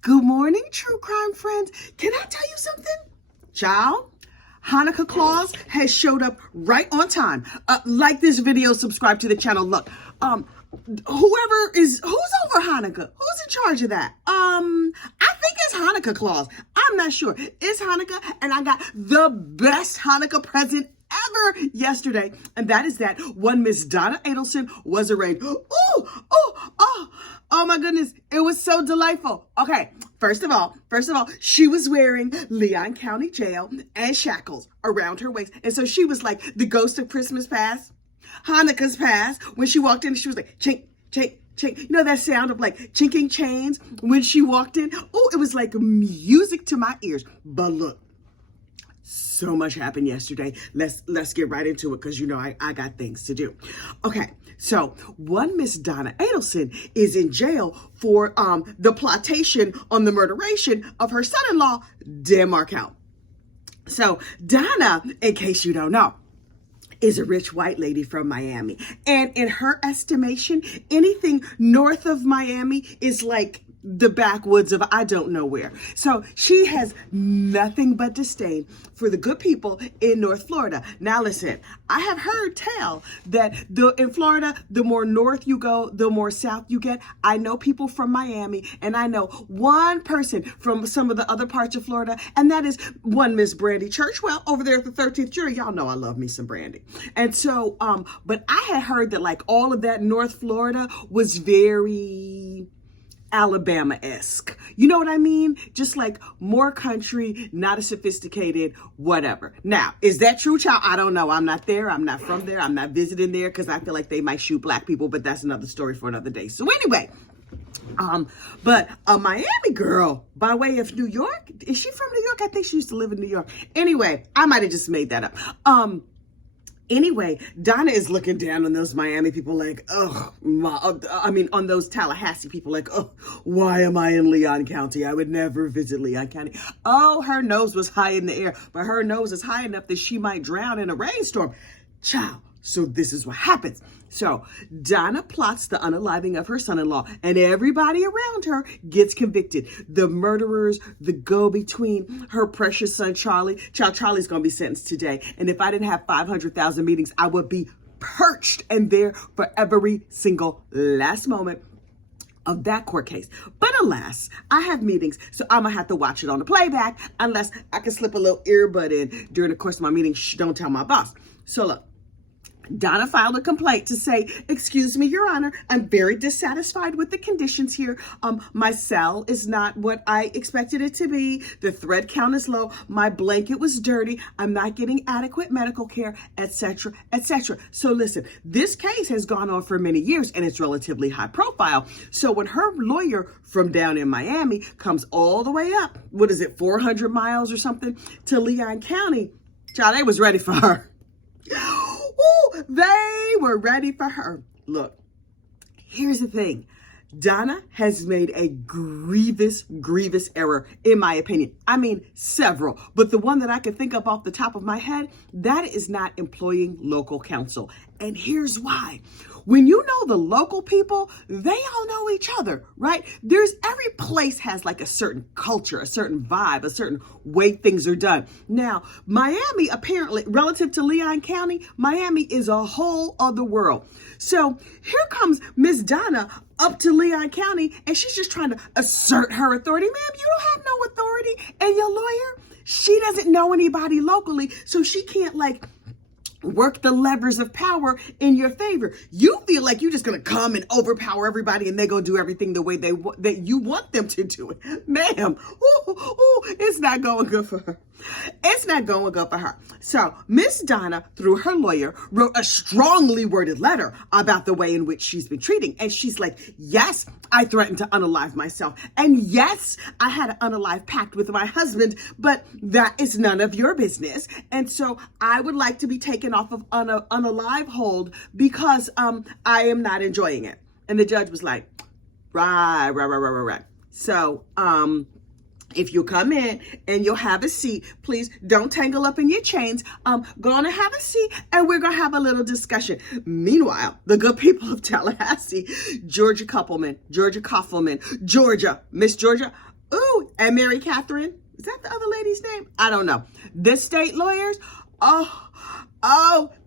Good morning, true crime friends. Can I tell you something? Child, Hanukkah Claus has showed up right on time. Like this video, subscribe to the channel. Look, who's over Hanukkah? Who's in charge of that? I think it's Hanukkah Claus. I'm not sure. It's Hanukkah, and I got the best Hanukkah present ever yesterday, and that is that one Miss Donna Adelson was arraigned. Oh my goodness, it was so delightful. Okay, first of all, she was wearing Leon County Jail and shackles around her waist, and so she was like the ghost of Christmas past, Hanukkah's past. When she walked in, she was like chink, chink, chink. You know that sound of like chinking chains when she walked in? Oh, it was like music to my ears. But look, so much happened yesterday. Let's get right into it, because you know I got things to do. Okay, so one Miss Donna Adelson is in jail for the plotation on the murderation of her son-in-law, Dan Markel. So Donna, in case you don't know, is a rich white lady from Miami. And in her estimation, anything north of Miami is like the backwoods of I don't know where. So she has nothing but disdain for the good people in North Florida. Now listen, I have heard tell that in Florida, the more north you go, the more south you get. I know people from Miami, and I know one person from some of the other parts of Florida, and that is one Miss Brandy Churchwell over there at the 13th Jury. Y'all know I love me some Brandy. And so, but I had heard that like all of that North Florida was very Alabama-esque. You know what I mean? Just like more country, not as sophisticated, whatever. Now, is that true, child? I don't know. I'm not there. I'm not from there. I'm not visiting there because I feel like they might shoot black people, but that's another story for another day. So anyway, but a Miami girl by way of New York, is she from New York? I think she used to live in New York. Anyway, I might have just made that up. Anyway, Donna is looking down on those Miami people like, on those Tallahassee people like, why am I in Leon County? I would never visit Leon County. Oh, her nose was high in the air, but her nose is high enough that she might drown in a rainstorm. Child. So this is what happens. So Donna plots the unaliving of her son-in-law, and everybody around her gets convicted. The murderers, the go-between, her precious son, Charlie. Charlie's going to be sentenced today. And if I didn't have 500,000 meetings, I would be perched and there for every single last moment of that court case. But alas, I have meetings, so I'm gonna have to watch it on the playback unless I can slip a little earbud in during the course of my meeting. Shh, don't tell my boss. So look, Donna filed a complaint to say, excuse me, Your Honor, I'm very dissatisfied with the conditions here. My cell is not what I expected it to be. The thread count is low. My blanket was dirty. I'm not getting adequate medical care, etc., etc. So listen, this case has gone on for many years and it's relatively high profile. So when her lawyer from down in Miami comes all the way up, 400 miles or something, to Leon County, child, they was ready for her. Ooh, they were ready for her. Look, here's the thing. Donna has made a grievous error, in my opinion. I mean, several. But the one that I can think of off the top of my head, that is not employing local counsel. And here's why. When you know the local people, they all know each other, right? Every place has like a certain culture, a certain vibe, a certain way things are done. Now, Miami, apparently, relative to Leon County, Miami is a whole other world. So here comes Miss Donna up to Leon County, and she's just trying to assert her authority. Ma'am, you don't have no authority. And your lawyer, she doesn't know anybody locally, so she can't like work the levers of power in your favor. You feel like you're just going to come and overpower everybody and they're going to do everything the way that you want them to do it. Ma'am, it's not going good for her. It's not going good for her. So Miss Donna, through her lawyer, wrote a strongly worded letter about the way in which she's been treating. And she's like, yes, I threatened to unalive myself. And yes, I had an unalive pact with my husband, but that is none of your business. And so I would like to be taken off of unalive hold because I am not enjoying it. And the judge was like, right. So, if you come in and you'll have a seat, please don't tangle up in your chains. Go on and have a seat and we're going to have a little discussion. Meanwhile, the good people of Tallahassee, Georgia Koffelman, Miss Georgia, Ooh, and Mary Catherine. Is that the other lady's name? I don't know. The state lawyers,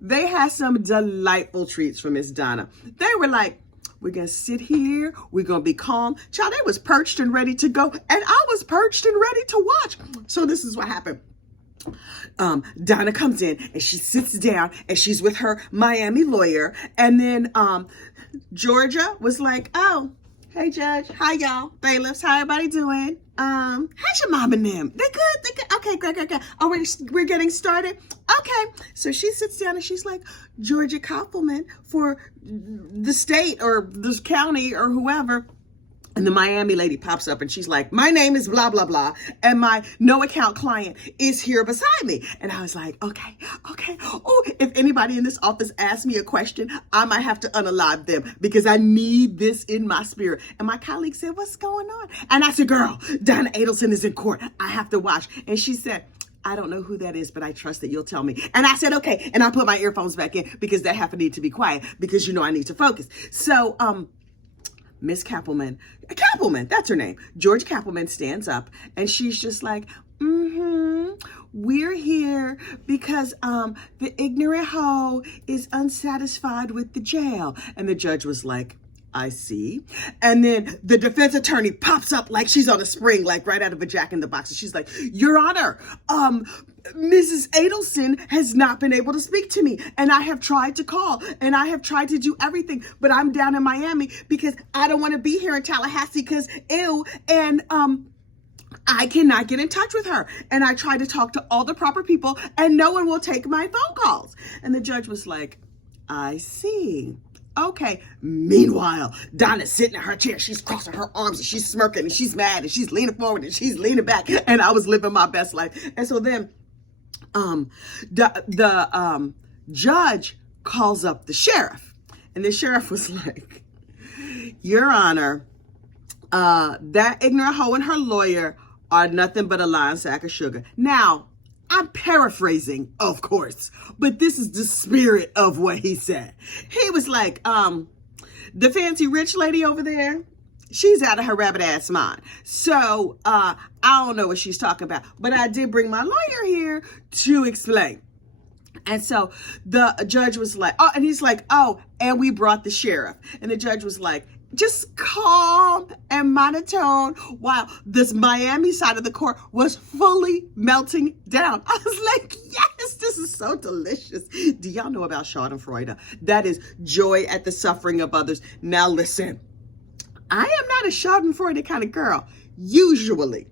they had some delightful treats for Miss Donna. They were like, we're going to sit here. We're going to be calm. Child, they was perched and ready to go. And I was perched and ready to watch. So this is what happened. Donna comes in and she sits down and she's with her Miami lawyer. And then Georgia was like, oh, hey, Judge. Hi, y'all. Bailiffs. How everybody doing? How's your mom and them? They good? They good? Okay, great. Oh, we're getting started? Okay. So she sits down and she's like, Georgia Koppelman for the state or this county or whoever. And the Miami lady pops up and she's like, my name is blah, blah, blah. And my no account client is here beside me. And I was like, okay. Oh, if anybody in this office asks me a question, I might have to unalive them because I need this in my spirit. And my colleague said, what's going on? And I said, girl, Donna Adelson is in court. I have to watch. And she said, I don't know who that is, but I trust that you'll tell me. And I said, okay. And I put my earphones back in because that half need to be quiet because, I need to focus. So, Miss Kappelman, that's her name. George Kappelman stands up and she's just like, we're here because the ignorant hoe is unsatisfied with the jail. And the judge was like, I see. And then the defense attorney pops up like she's on a spring, like right out of a Jack in the Box. And she's like, Your Honor, Mrs. Adelson has not been able to speak to me. And I have tried to call and I have tried to do everything, but I'm down in Miami because I don't want to be here in Tallahassee because ew. And I cannot get in touch with her. And I try to talk to all the proper people and no one will take my phone calls. And the judge was like, I see. Okay. Meanwhile, Donna's sitting in her chair. She's crossing her arms and she's smirking and she's mad and she's leaning forward and she's leaning back. And I was living my best life. And so then the judge calls up the sheriff. And the sheriff was like, Your Honor, that ignorant hoe and her lawyer are nothing but a lying sack of sugar. Now, I'm paraphrasing, of course, but this is the spirit of what he said. He was like, the fancy rich lady over there, she's out of her rabbit ass mind. So I don't know what she's talking about, but I did bring my lawyer here to explain. And so the judge was like, oh, and he's like, oh, and we brought the sheriff. And the judge was like, just calm and monotone while this Miami side of the court was fully melting down. I was like, yes, this is so delicious. Do y'all know about Schadenfreude? That is joy at the suffering of others. Now listen, I am not a Schadenfreude kind of girl, usually.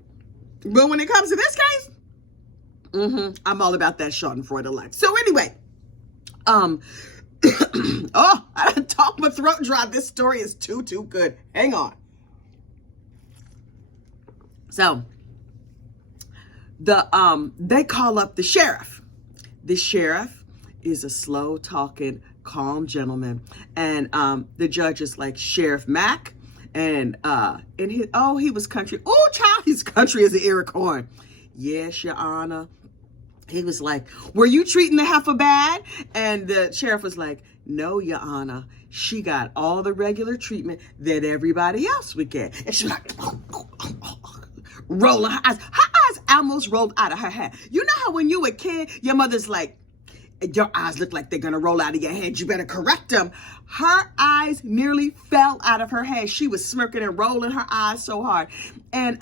But when it comes to this case, I'm all about that Schadenfreude life. So anyway, oh, I done talked my throat dry. This story is too good. Hang on. So they call up the sheriff. The sheriff is a slow talking, calm gentleman. And the judge is like, Sheriff Mack. And he was country. Oh, child, he's country as an ear of corn. Yes, Your Honor. He was like, were you treating the heifer bad? And the sheriff was like, no, Your Honor. She got all the regular treatment that everybody else would get. And she was like, rolling her eyes. Her eyes almost rolled out of her head. You know how when you were a kid, your mother's like, your eyes look like they're going to roll out of your head. You better correct them. Her eyes nearly fell out of her head. She was smirking and rolling her eyes so hard. And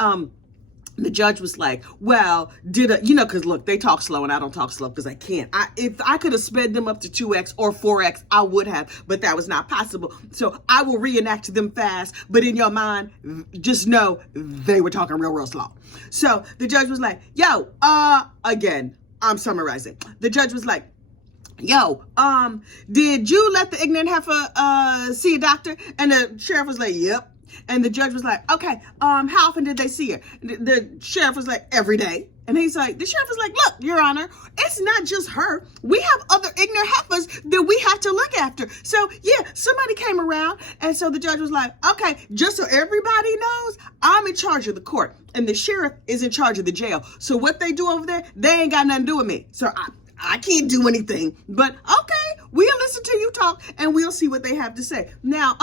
the judge was like, well, because look, they talk slow and I don't talk slow because I can't. If I could have sped them up to 2x or 4x, I would have, but that was not possible. So I will reenact them fast, but in your mind, just know they were talking real slow. So the judge was like, yo, again, I'm summarizing. The judge was like, yo, did you let the ignorant heifer see a doctor? And the sheriff was like, yep. And the judge was like, okay, how often did they see her? The sheriff was like, every day. And the sheriff was like, look, Your Honor, it's not just her. We have other ignorant heifers that we have to look after. So yeah, somebody came around. And so the judge was like, okay, just so everybody knows, I'm in charge of the court and the sheriff is in charge of the jail. So what they do over there, they ain't got nothing to do with me. So I can't do anything, but okay, we'll listen to you talk and we'll see what they have to say. Now,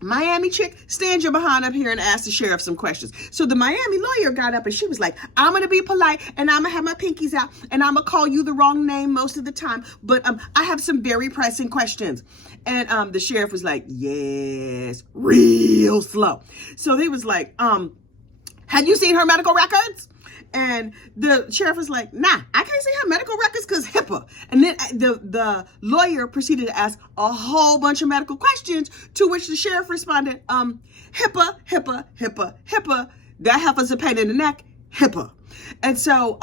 Miami chick, stand your behind up here and ask the sheriff some questions. So the Miami lawyer got up and she was like, I'm going to be polite and I'm going to have my pinkies out and I'm going to call you the wrong name most of the time. But I have some very pressing questions. And the sheriff was like, yes, real slow. So they was like, have you seen her medical records? And the sheriff was like, nah, I can't see her medical records because HIPAA. And then the lawyer proceeded to ask a whole bunch of medical questions, to which the sheriff responded, HIPAA, HIPAA, HIPAA, HIPAA. That heifer's a pain in the neck, HIPAA. And so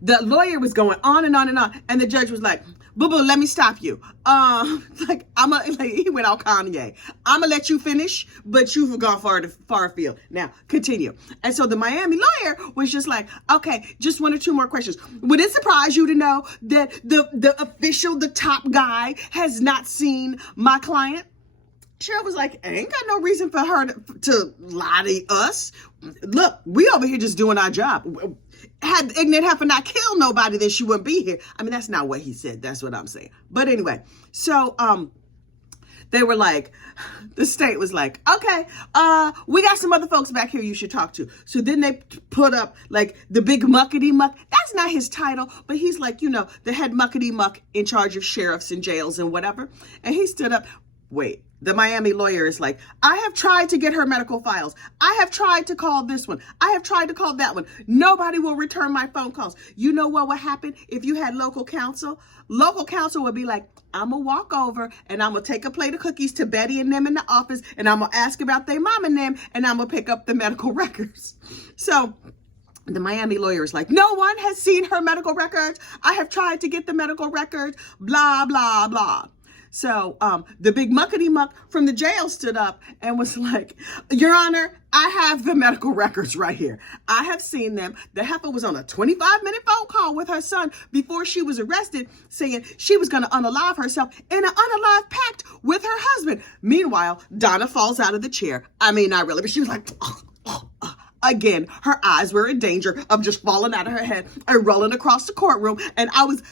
the lawyer was going on and on and on. And the judge was like, boo-boo, let me stop you. He went out Kanye. I'm gonna let you finish, but you've gone far afield. Now, continue. And so the Miami lawyer was just like, okay, just one or two more questions. Would it surprise you to know that the official, the top guy, has not seen my client? Sheriff was like, ain't got no reason for her to lie to us. Look, we over here just doing our job. Had ignorant heifer not killed nobody, then she wouldn't be here. I mean, that's not what he said. That's what I'm saying. But anyway, so they were like, the state was like, okay, we got some other folks back here you should talk to. So then they put up like the big muckety muck. That's not his title, but he's like, you know, the head muckety muck in charge of sheriffs and jails and whatever. And he stood up. Wait, the Miami lawyer is like, I have tried to get her medical files. I have tried to call this one. I have tried to call that one. Nobody will return my phone calls. You know what would happen if you had local counsel? Local counsel would be like, I'm going to walk over and I'm going to take a plate of cookies to Betty and them in the office and I'm going to ask about their mom and them and I'm going to pick up the medical records. So the Miami lawyer is like, no one has seen her medical records. I have tried to get the medical records, blah, blah, blah. So the big muckety muck from the jail stood up and was like, Your Honor, I have the medical records right here. I have seen them. The heifer was on a 25-minute phone call with her son before she was arrested, saying she was going to unalive herself in an unalive pact with her husband. Meanwhile, Donna falls out of the chair. I mean, not really, but she was like, Again, her eyes were in danger of just falling out of her head and rolling across the courtroom. And I was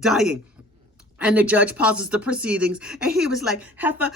dying. And the judge pauses the proceedings and he was like, heifer,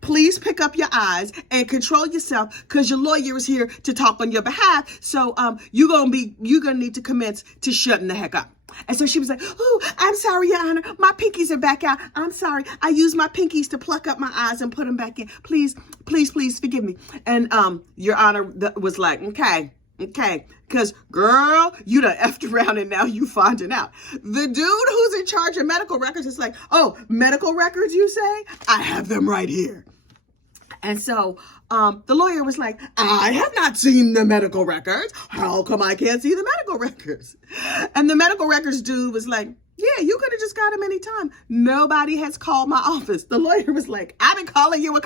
please pick up your eyes and control yourself because your lawyer is here to talk on your behalf. So you're gonna need to commence to shutting the heck up. And so she was like, oh, I'm sorry, Your Honor. My pinkies are back out. I'm sorry. I used my pinkies to pluck up my eyes and put them back in. Please, please, please forgive me. And Your Honor was like, okay, because girl, you done effed around and now you finding out. The dude who's in charge of medical records is like, oh, medical records, you say? I have them right here. And so the lawyer was like, I have not seen the medical records. How come I can't see the medical records? And the medical records dude was like, yeah, you could have just got him anytime. Nobody has called my office. The lawyer was like, I've been calling you.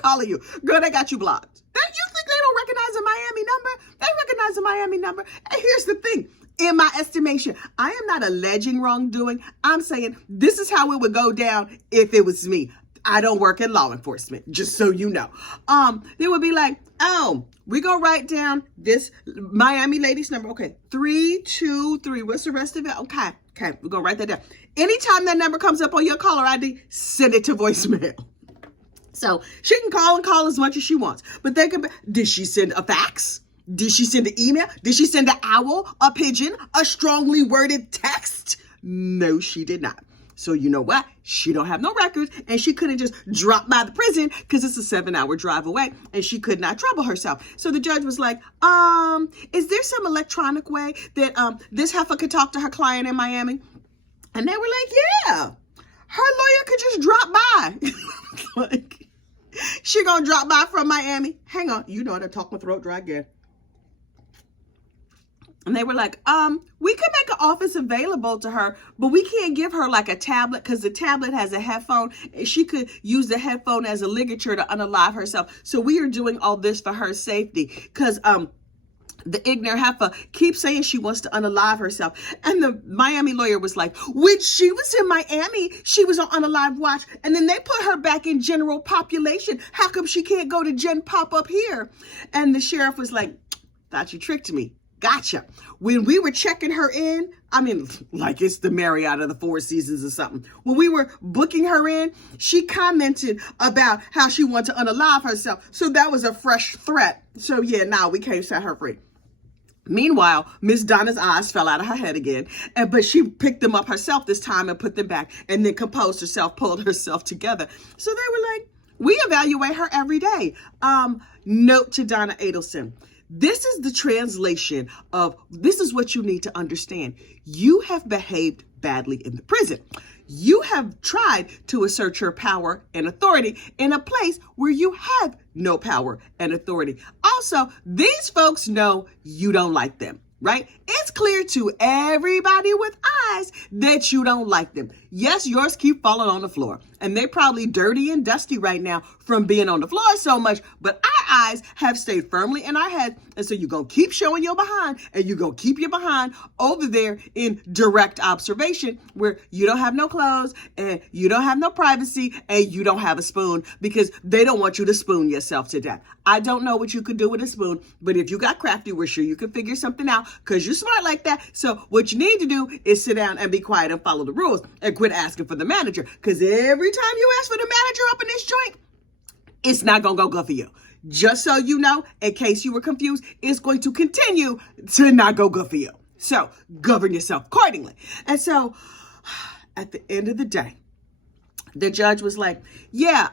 Girl, they got you blocked. You think they don't recognize a Miami number? They recognize a Miami number. And here's the thing. In my estimation, I am not alleging wrongdoing. I'm saying this is how it would go down if it was me. I don't work in law enforcement, just so you know. They would be like, oh, we go write down this Miami lady's number. Okay, 323. What's the rest of it? Okay, we're going to write that down. Anytime that number comes up on your caller ID, send it to voicemail. So she can call as much as she wants. But they can, did she send a fax? Did she send an email? Did she send an owl, a pigeon, a strongly worded text? No, she did not. So you know what? She don't have no records and she couldn't just drop by the prison because it's a 7-hour drive away and she could not trouble herself. So the judge was like, is there some electronic way that this heifer could talk to her client in Miami? And they were like, yeah, her lawyer could just drop by. Like, she gonna drop by from Miami. Hang on, you know how to talk my throat dry again. And they were like, we could make an office available to her, but we can't give her like a tablet because the tablet has a headphone and she could use the headphone as a ligature to unalive herself. So we are doing all this for her safety because the ignorant heifer keeps saying she wants to unalive herself. And the Miami lawyer was like, when she was in Miami, she was on unalive watch. And then they put her back in general population. How come she can't go to Gen Pop up here? And the sheriff was like, thought you tricked me. Gotcha. When we were checking her in, I mean, like it's the Marriott of the Four Seasons or something. When we were booking her in, she commented about how she wanted to unalive herself. So that was a fresh threat. So yeah, now we can't set her free. Meanwhile, Miss Donna's eyes fell out of her head again, but she picked them up herself this time and put them back, and then composed herself, pulled herself together. So they were like, we evaluate her every day. Note to Donna Adelson. This is the translation of, this is what you need to understand. You have behaved badly in the prison. You have tried to assert your power and authority in a place where you have no power and authority. Also, these folks know you don't like them, right? It's clear to everybody with eyes that you don't like them. Yes, yours keep falling on the floor, and they're probably dirty and dusty right now from being on the floor so much, but our eyes have stayed firmly in our head, and so you're going to keep showing your behind, and you're going to keep your behind over there in direct observation where you don't have no clothes, and you don't have no privacy, and you don't have a spoon, because they don't want you to spoon yourself to death. I don't know what you could do with a spoon, but if you got crafty, we're sure you could figure something out, because you're smart like that. So what you need to do is sit down and be quiet and follow the rules, and quit asking for the manager, because every time you ask for the manager up in this joint, it's not going to go good for you. Just so you know, in case you were confused, it's going to continue to not go good for you. So govern yourself accordingly. And so at the end of the day, the judge was like, yeah,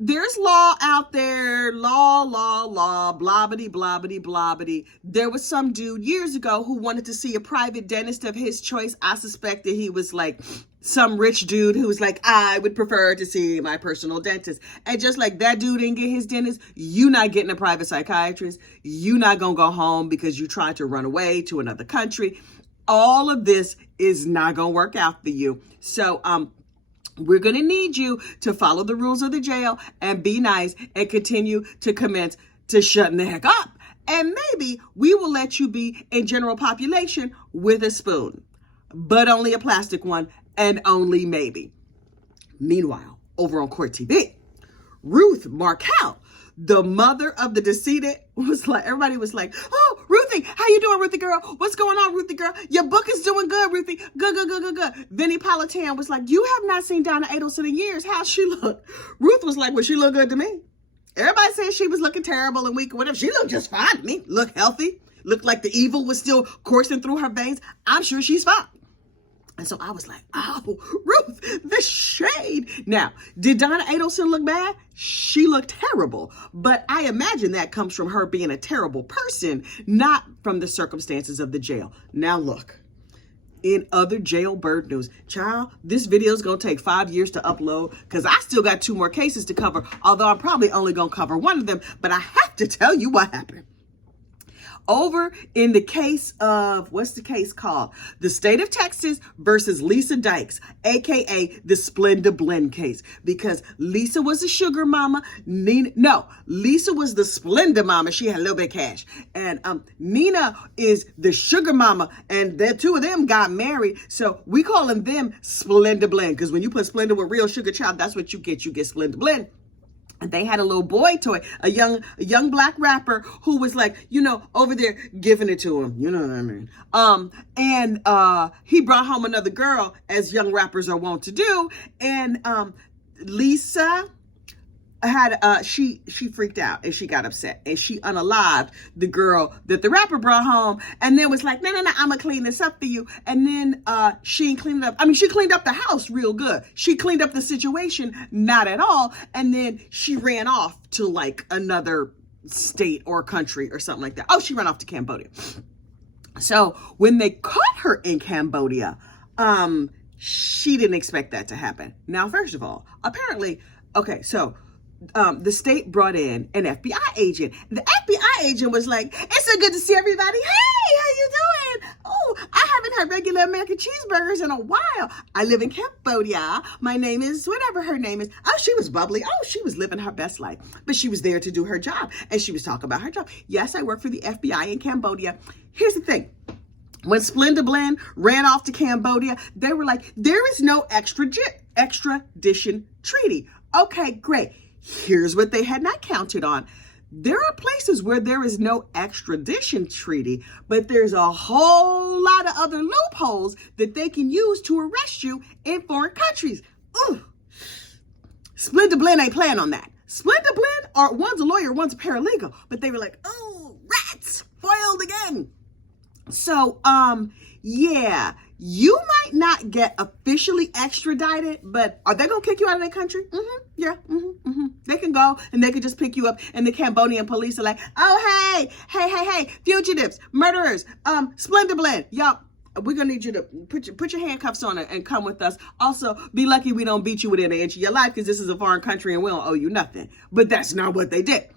there's law out there, law, blobbity, blobbity, blobbity. There was some dude years ago who wanted to see a private dentist of his choice. I suspect that he was like some rich dude who was like, I would prefer to see my personal dentist. And just like that dude didn't get his dentist, you not getting a private psychiatrist. You not gonna go home because you tried to run away to another country. All of this is not gonna work out for you. So, we're going to need you to follow the rules of the jail and be nice and continue to commence to shutting the heck up. And maybe we will let you be in general population with a spoon, but only a plastic one, and only maybe. Meanwhile, over on Court TV, Ruth Markel, the mother of the decedent, was like, everybody was like, oh, Ruthie, how you doing, Ruthie girl? What's going on, Ruthie girl? Your book is doing good, Ruthie. Good. Vinnie Politan was like, you have not seen Donna Adelson in years. How's she look? Ruth was like, well, she look good to me. Everybody said she was looking terrible and weak or whatever. She looked just fine to me. Look healthy. Looked like the evil was still coursing through her veins. I'm sure she's fine. And so I was like, oh, Ruth, the shade. Now, did Donna Adelson look bad? She looked terrible. But I imagine that comes from her being a terrible person, not from the circumstances of the jail. Now, look, in other jailbird news, child, this video is going to take 5 years to upload because I still got 2 more cases to cover, although I'm probably only going to cover one of them. But I have to tell you what happened. Over in the case of, what's the case called? The state of Texas versus Lisa Dykes, aka the Splenda Blend case. Because Lisa was a sugar mama. Lisa was the Splenda mama. She had a little bit of cash. And Nina is the sugar mama. And the 2 of them got married. So we calling them Splenda Blend. Because when you put Splenda with real sugar, child, that's what you get. You get Splenda Blend. And they had a little boy toy, a young black rapper who was like, over there giving it to him. You know what I mean? And he brought home another girl, as young rappers are wont to do. And Lisa had she freaked out and she got upset and she unalived the girl that the rapper brought home, and then was like, no, I'm gonna clean this up for you. And then she ain't cleaned it up. I mean, she cleaned up the house real good. She cleaned up the situation not at all. And then she ran off to like another state or country or something like that. Oh, she ran off to Cambodia. So when they caught her in Cambodia, she didn't expect that to happen. Now, first of all, apparently, okay, so the state brought in an FBI agent. The FBI agent was like, it's so good to see everybody. Hey, how you doing? Oh, I haven't had regular American cheeseburgers in a while. I live in Cambodia. My name is whatever her name is. Oh, she was bubbly. Oh, she was living her best life. But she was there to do her job. And she was talking about her job. Yes, I work for the FBI in Cambodia. Here's the thing. When Splenda Blend ran off to Cambodia, they were like, there is no extradition treaty. Okay, great. Here's what they had not counted on. there are places where there is no extradition treaty, but there's a whole lot of other loopholes that they can use to arrest you in foreign countries. Ooh. Splendid Blend ain't playing on that. Splendid Blend, one's a lawyer, one's a paralegal, but they were like, oh, rats, foiled again. So, yeah, you might not get officially extradited, but are they gonna kick you out of their country? Yeah, They can go and they can just pick you up, and the Cambodian police are like, oh, hey, fugitives, murderers, Splendid Blend, y'all, we're gonna need you to put your handcuffs on and come with us. Also, be lucky we don't beat you within an inch of your life, because this is a foreign country and we don't owe you nothing. But that's not what they did.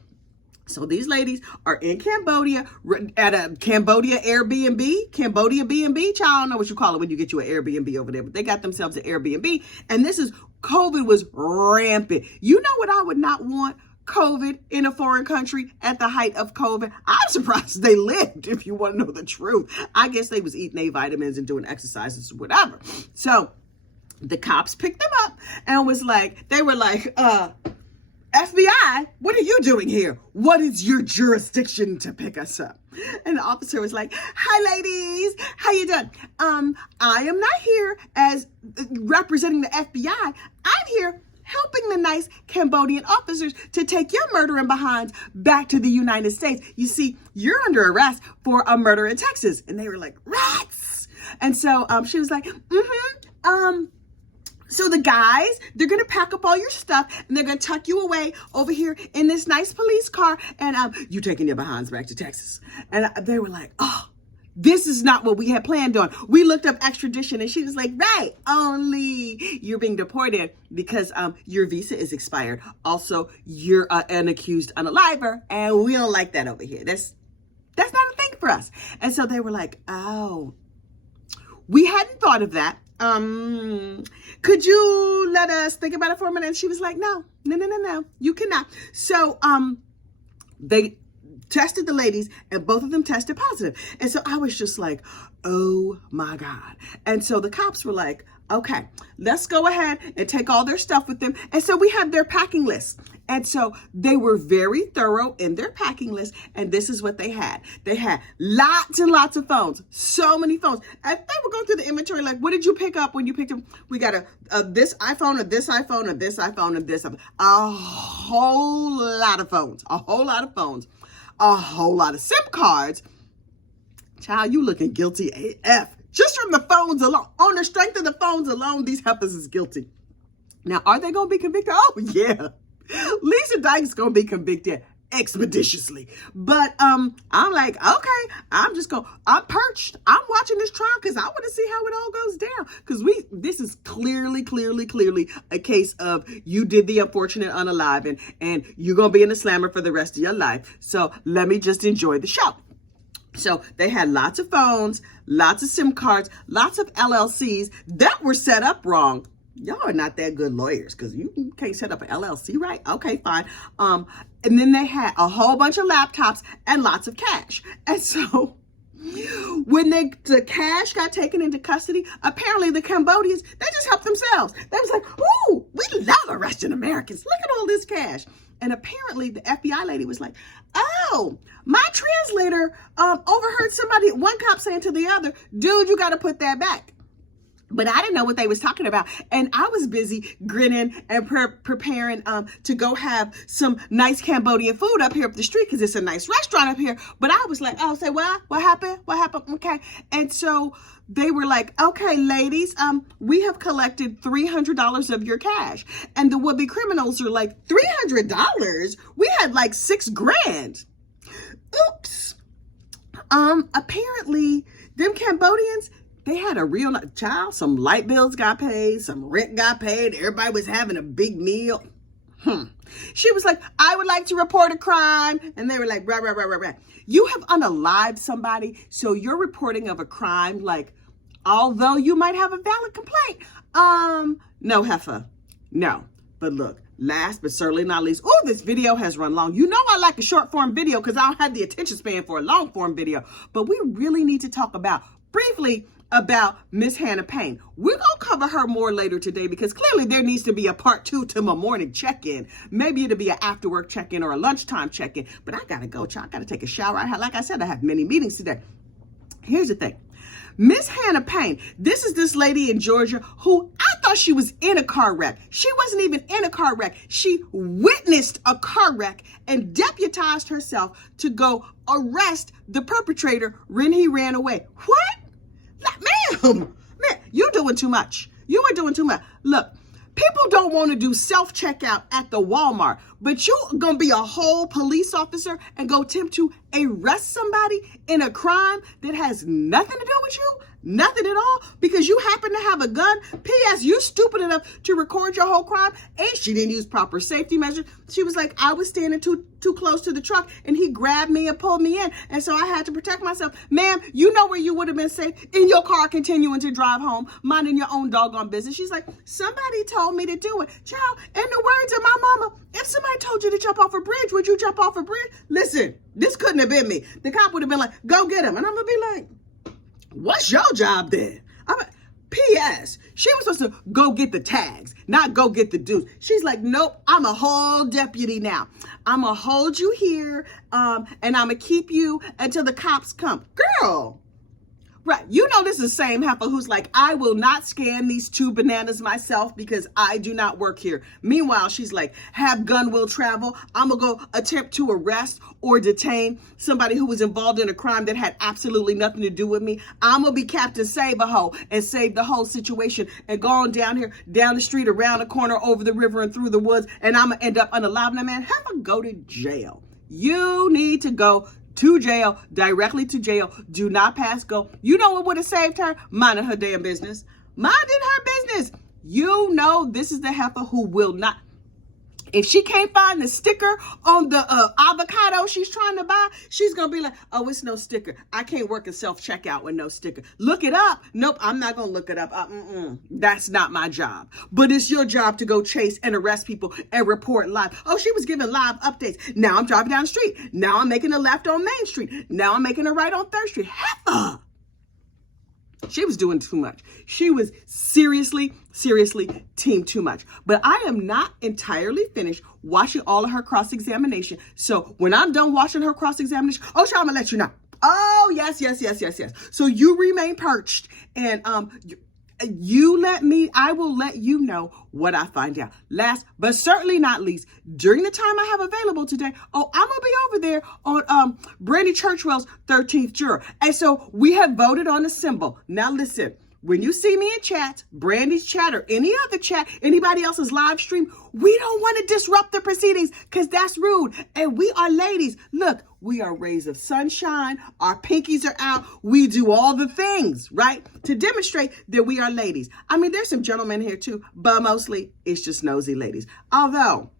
So these ladies are in Cambodia at a Cambodia Airbnb, Cambodia B&B. Child, I don't know what you call it when you get you an Airbnb over there, but they got themselves an Airbnb. And COVID was rampant. You know what I would not want? COVID in a foreign country at the height of COVID. I'm surprised they lived, if you want to know the truth. I guess they was eating their vitamins and doing exercises or whatever. So the cops picked them up and they were like, FBI, what are you doing here? What is your jurisdiction to pick us up? And the officer was like, hi, ladies. How you doing? I am not here as representing the FBI. I'm here helping the nice Cambodian officers to take your murdering behinds back to the United States. You see, you're under arrest for a murder in Texas. And they were like, rats. And so she was like, so the guys, they're going to pack up all your stuff and they're going to tuck you away over here in this nice police car. And you taking your behinds back to Texas. And they were like, oh, this is not what we had planned on. We looked up extradition and she was like, right, only you're being deported because your visa is expired. Also, you're an accused unaliver and we don't like that over here. That's not a thing for us. And so they were like, oh, we hadn't thought of that. Could you let us think about it for a minute? And she was like, no, you cannot. So, they tested the ladies and both of them tested positive. And so I was just like, oh my God. And so the cops were like, okay, let's go ahead and take all their stuff with them. And so we had their packing list. And so they were very thorough in their packing list. And this is what they had. They had lots and lots of phones, so many phones. And they were going through the inventory, like, what did you pick up when you picked them? We got this iPhone or this iPhone or this iPhone or this. A whole lot of phones, a whole lot of SIM cards. Child, you looking guilty AF. Just from the phones alone, on the strength of the phones alone, these heifers is guilty. Now, are they going to be convicted? Oh, yeah. Lisa Dykes going to be convicted expeditiously. But I'm like, okay, I'm perched. I'm watching this trial because I want to see how it all goes down. Because this is clearly a case of you did the unfortunate unaliving and you're going to be in the slammer for the rest of your life. So let me just enjoy the show. So they had lots of phones, lots of SIM cards, lots of LLCs that were set up wrong. Y'all are not that good lawyers because you can't set up an LLC, right? Okay, fine. And then they had a whole bunch of laptops and lots of cash. And so when the cash got taken into custody, apparently the Cambodians, they just helped themselves. They was like, ooh, we love arresting Americans. Look at all this cash. And apparently the FBI lady was like, oh, my translator overheard one cop saying to the other, dude, you got to put that back. But I didn't know what they was talking about. And I was busy grinning and preparing to go have some nice Cambodian food up here up the street because it's a nice restaurant up here. But I was like, oh, say what? What happened? What happened? Okay. And so they were like, okay, ladies, we have collected $300 of your cash. And the would-be criminals are like, $300? We had like $6,000. Oops. Apparently, them Cambodians, they had a real child. Some light bills got paid. Some rent got paid. Everybody was having a big meal. She was like, I would like to report a crime. And they were like, right. You have unalived somebody. So your reporting of a crime, like, although you might have a valid complaint. No, heifer. No. But look, last but certainly not least, oh, this video has run long. You know I like a short form video because I don't have the attention span for a long form video. But we really need to talk about briefly about Miss Hannah Payne. We're going to cover her more later today because clearly there needs to be a part 2 to my morning check-in. Maybe it'll be an after work check-in or a lunchtime check-in. But I got to go, child. I got to take a shower. Like I said, I have many meetings today. Here's the thing. Miss Hannah Payne, this is this lady in Georgia who I thought she was in a car wreck. She wasn't even in a car wreck. She witnessed a car wreck and deputized herself to go arrest the perpetrator when he ran away. What? Ma'am, you're doing too much. You are doing too much. Look, people don't want to do self-checkout at the Walmart, but you're going to be a whole police officer and go attempt to arrest somebody in a crime that has nothing to do with you? Nothing at all? Because you happen to have a gun? P.S. You stupid enough to record your whole crime? And she didn't use proper safety measures. She was like, I was standing too close to the truck and he grabbed me and pulled me in. And so I had to protect myself. Ma'am, you know where you would have been safe? In your car continuing to drive home, minding your own doggone business. She's like, somebody told me to do it. Child, in the words of my mama, if somebody told you to jump off a bridge, would you jump off a bridge? Listen, this couldn't have been me. The cop would have been like, go get him. And I'm going to be like, what's your job then? P.S. She was supposed to go get the tags, not go get the dudes. She's like, nope, I'm a whole deputy now. I'm going to hold you here and I'm going to keep you until the cops come. Girl. Right. You know, this is the same heifer who's like, I will not scan these 2 bananas myself because I do not work here. Meanwhile, she's like, have gun will travel. I'm going to go attempt to arrest or detain somebody who was involved in a crime that had absolutely nothing to do with me. I'm going to be Captain Save-A-Ho and save the whole situation and go on down here, down the street, around the corner, over the river and through the woods. And I'm going to end up unalive. Now, man, heifer, go to jail. You need to go to jail, directly to jail. Do not pass go. You know what would have saved her? Minding her damn business. Minding her business. You know this is the heifer who will not. If she can't find the sticker on the avocado she's trying to buy, she's going to be like, oh, it's no sticker. I can't work a self-checkout with no sticker. Look it up. Nope, I'm not going to look it up. That's not my job. But it's your job to go chase and arrest people and report live. Oh, she was giving live updates. Now I'm driving down the street. Now I'm making a left on Main Street. Now I'm making a right on 3rd Street. Heifer! She was doing too much. She was seriously team too much. But I am not entirely finished watching all of her cross-examination. So when I'm done watching her cross-examination, oh, sure, I'm going to let you know. Oh, yes. So you remain perched and I will let you know what I find out. Last, but certainly not least, during the time I have available today, I'm going to be over there on Brandy Churchwell's 13th juror. And so we have voted on a symbol. Now listen, when you see me in chat, Brandy's chat or any other chat, anybody else's live stream, we don't want to disrupt the proceedings because that's rude. And we are ladies. Look, we are rays of sunshine. Our pinkies are out. We do all the things, right? To demonstrate that we are ladies. I mean, there's some gentlemen here too, but mostly it's just nosy ladies. Although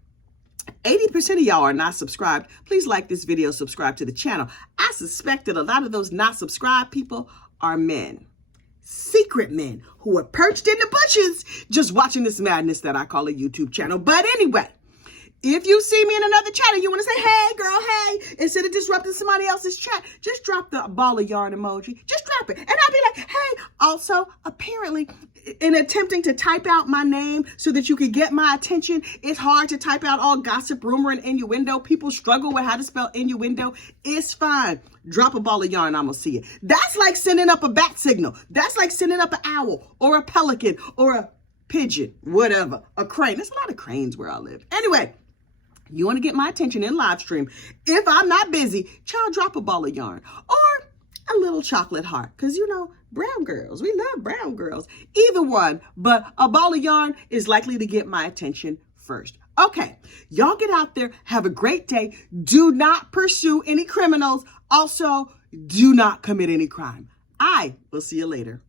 80% of y'all are not subscribed. Please like this video, subscribe to the channel. I suspect that a lot of those not subscribed people are men. Secret men who are perched in the bushes just watching this madness that I call a YouTube channel. But anyway, if you see me in another chat and you want to say, hey, girl, hey, instead of disrupting somebody else's chat, just drop the ball of yarn emoji. Just drop it. And I'll be like, hey, also, apparently, in attempting to type out my name so that you could get my attention, it's hard to type out all gossip, rumor, and innuendo. People struggle with how to spell innuendo. It's fine. Drop a ball of yarn, I'm going to see it. That's like sending up a bat signal. That's like sending up an owl or a pelican or a pigeon, whatever, a crane. There's a lot of cranes where I live. Anyway, you want to get my attention in live stream. If I'm not busy, child, drop a ball of yarn or a little chocolate heart. Because, you know, brown girls, we love brown girls. Either one, but a ball of yarn is likely to get my attention first. Okay, y'all get out there. Have a great day. Do not pursue any criminals. Also, do not commit any crime. I will see you later.